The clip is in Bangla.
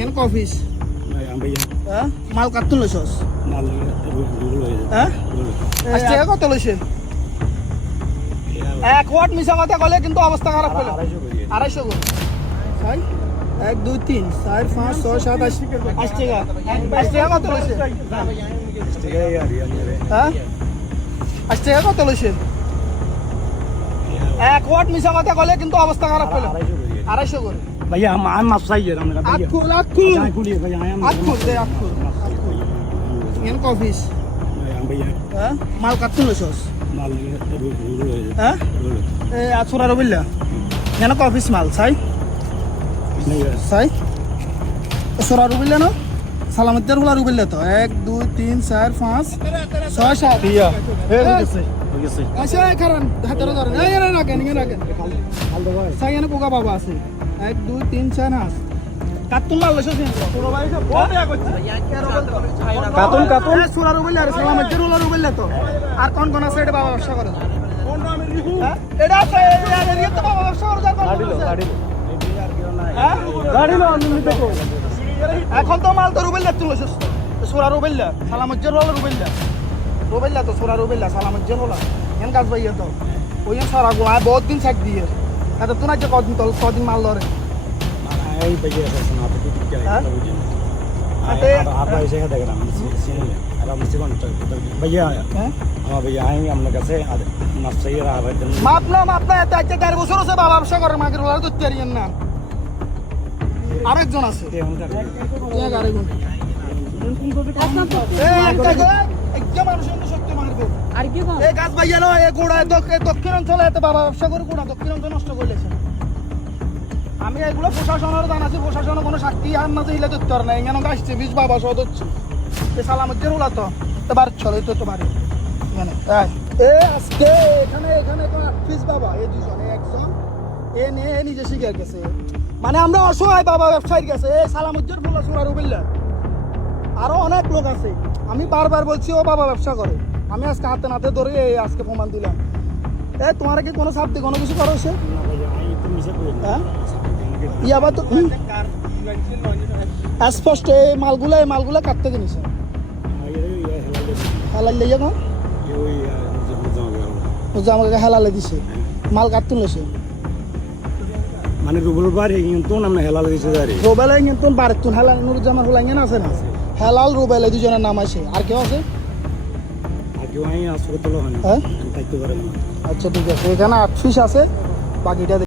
Yan coffees. হ্যাঁ মাল কাটতে লইছস হ্যাঁ আজকে কত লইছে এক ওয়াট মিছা কথা কলে কিন্তু অবস্থা খারাপ হলো 250 করে ভাই 1 2 3 4 5 6 7 8 টাকা কত লইছে হ্যাঁ 8 টাকা কত লইছে এক ওয়াট মিছা কথা কলে কিন্তু অবস্থা খারাপ হলো 250 করে भैया हम माफ चाहिए हमरा भैया आखुल जाए कुलिए भैया हम आखुल दे आखुल yan coffees भैया হ্যাঁ মাল কাটতে লইছস माल হ্যাঁ এই আছরা রবিল্লা yan coffees মাল চাই नहीं है চাই আছরা রবিল্লা না সালামতের হলা রবিল্লা তো 1 2 3 4 5 6 7 भैया ए भैया से আচ্ছা কারণ হাতের ধরেন এই না রাখেন हाल दो भाई চাই না কোকা বাবা আছে 1 2 3 4 5 কাতুন মাল লইছস পুরো ভাই সব বহুত দেয়া করছে কাতুন সুরা রুবিল্লা আর সালামতের হলা রুবিল্লা তো আর কোন আছে এটা বাবা ব্যবসা করে কোন নামে লিখু এটা আছে এরিয়া তো বাবা ব্যবসা করে গাড়ি লো আমি নিতে কই এখন তো মাল তো রুবিল্লা তুলছস সুরা রুবিল্লা সালামতের হলা রুবিল্লা তো সুরা রুবিল্লা সালামতের হলা এন কাজ ভাইয়া তো ওই সারা গো বহুত দিন ছাক দিয়ে এটা তো না যে কদিন তো 6 দিন মাল ধরে आई भैया से सुना तो क्या है अटे आप ऐसे का देख रहा हूं सीन ले आराम से कौन भैया हैं हां भैया आएंगे हम लोग कैसे मस्त सही रहा भाई মাপ না এত একটা 4 বছর হচ্ছে বাবা ব্যবসা করে মাগের হলা তো তেরিয়েন না আরেকজন আছে हम कर কে গাড়ি গুণ একদম মানুষ এত শক্তি মারবে আর কি কম এই গাছ ভাইয়া না এই গোড়া দক্ষিণ অঞ্চলে এত বাবা ব্যবসা করে গোড়া দক্ষিণ অঞ্চল নষ্ট করলেছে আমি এগুলো প্রশাসনের জানাচ্ছি প্রশাসনের কোনো সাক্ষী আর না দিলে তো তোর নাই এখানে আসছে বিশ বাবা সদ হচ্ছে এই সালামতের হলা তো এবার চলে তো তোমার মানে এ আজকে এখানে কোনো ফিস বাবা এই দুজনে একজন এ নিয়ে নিজে শিখে গেছে মানে আমরা অসহায় বাবা ব্যবসায়ীর গেছে এই সালামতের ফুলা সুরা রুবিল্লা আরো অনেক লোক আছে আমি বারবার বলছি ও বাবা ব্যবসা করে আমি আজকে হাতে নাতে ধরে আজকে প্রমাণ দিলাম এ তোমার কি কোনো সাপ দিয়ে কোনো কিছু করো সে भैया आई तुम इसे कोई হ্যাঁ ইয়াবা তো স্পষ্ট এই মালগুলা কাটতে কিনেছে হালাল লইয়া কোন যে আমাকে হালালে দিছে মাল কাটতে লইছে মানে রুবল বার কিন্তু নাম হেলাল দিছে যারে রোবেলে কিন্তু বারতুন হালাল নুরুজ্জামান হুলাইন আছে না হালাল রোবেলে দুজনের নাম আছে আর কেউ আছে আগে আই আসলে তো হয় না হ্যাঁ তাই তো করে আচ্ছা ঠিক আছে এখানে 8 ফিস আছে বাকিটা